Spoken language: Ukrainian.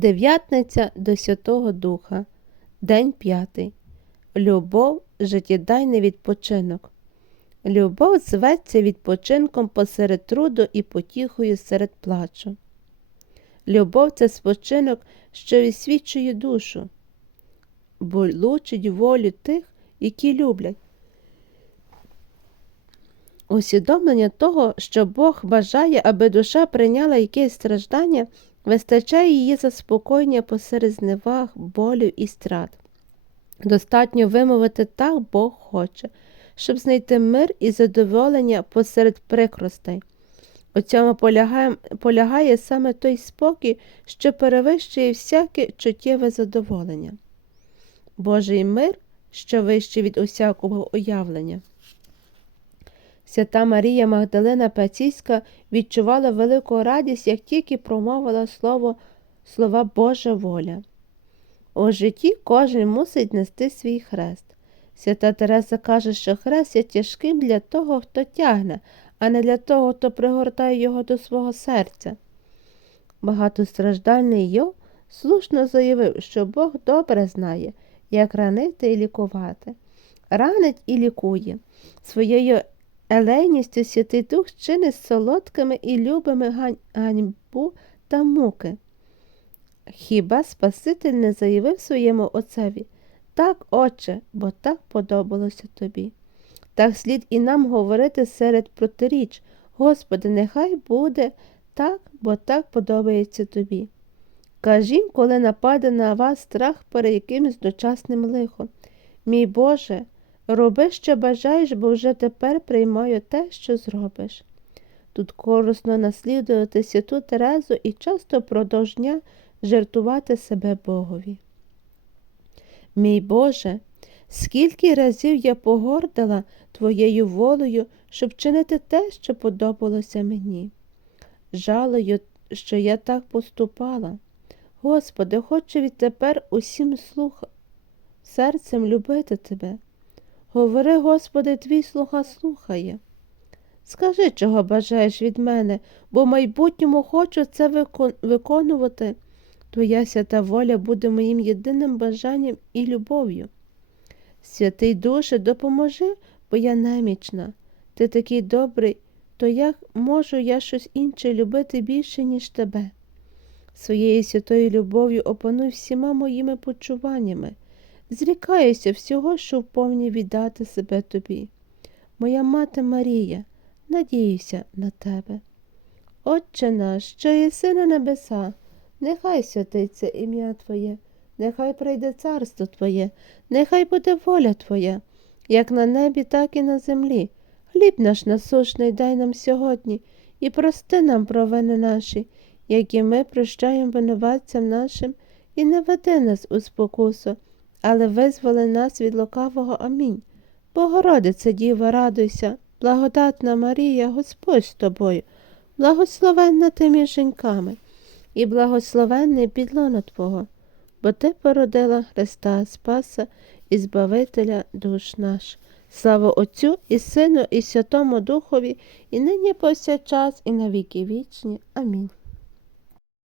Дев'ятниця до Святого Духа, День п'ятий. Любов життєдайний відпочинок. Любов зветься відпочинком посеред труду і потіхою серед плачу. Любов це спочинок, що відсвічує душу, бо лучить волю тих, які люблять. Усвідомлення того, що Бог бажає, аби душа прийняла якесь страждання, вистачає її заспокоєння посеред зневаг, болю і страт. Достатньо вимовити так Бог хоче, щоб знайти мир і задоволення посеред прикростей. У цьому полягає, полягає саме той спокій, що перевищує всяке чуттєве задоволення. Божий мир, що вищий від усякого уявлення. Свята Марія Магдалина Паційська відчувала велику радість, як тільки промовила слово слова Божа воля. У житті кожен мусить нести свій хрест. Свята Тереса каже, що хрест є тяжким для того, хто тягне, а не для того, хто пригортає його до свого серця. Багатостраждальний Йов слушно заявив, що Бог добре знає, як ранити і лікувати, ранить і лікує. Своєю елейністю Святий Дух чинить солодкими і любими гань... ганьбу та муки. Хіба Спаситель не заявив своєму отцеві так, Отче, бо так подобалося тобі. Так слід і нам говорити серед протиріч Господи, нехай буде так, бо так подобається тобі. Кажім, коли нападе на вас страх перед якимось дочасним лихом. Мій Боже, роби, що бажаєш, бо вже тепер приймаю те, що зробиш. Тут корисно наслідувати святу Терезу і часто продовж дня жертвувати себе Богові. Мій Боже, скільки разів я погордила Твоєю волею, щоб чинити те, що подобалося мені. Жалую, що я так поступала. Господи, хочу відтепер усім слуха, серцем любити Тебе. Говори, Господи, твій слуга слухає. Скажи, чого бажаєш від мене, бо в майбутньому хочу це викон... виконувати. Твоя свята воля буде моїм єдиним бажанням і любов'ю. Святий Душе, допоможи, бо я немічна. Ти такий добрий, то як можу я щось інше любити більше, ніж тебе? Своєю святою любов'ю опануй всіма моїми почуваннями, зрікаюся всього, що вповні віддати себе тобі. Моя мати Марія, надіюся на тебе. Отче наш, що єси на небеса, нехай святиться ім'я Твоє, нехай прийде царство Твоє, нехай буде воля Твоя, як на небі, так і на землі. Хліб наш насушний дай нам сьогодні і прости нам провини наші, які ми прощаємо винуватцям нашим, і не веди нас у спокусу, але визволи нас від лукавого Амінь. Богородице, Діва, радуйся, благодатна Марія, Господь з тобою, благословенна ти між жінками, і благословенний підлона Твого, бо Ти породила Христа Спаса і Збавителя душ наш. Слава Отцю і Сину, і Святому Духові, і нині повсякчас, і на віки вічні. Амінь.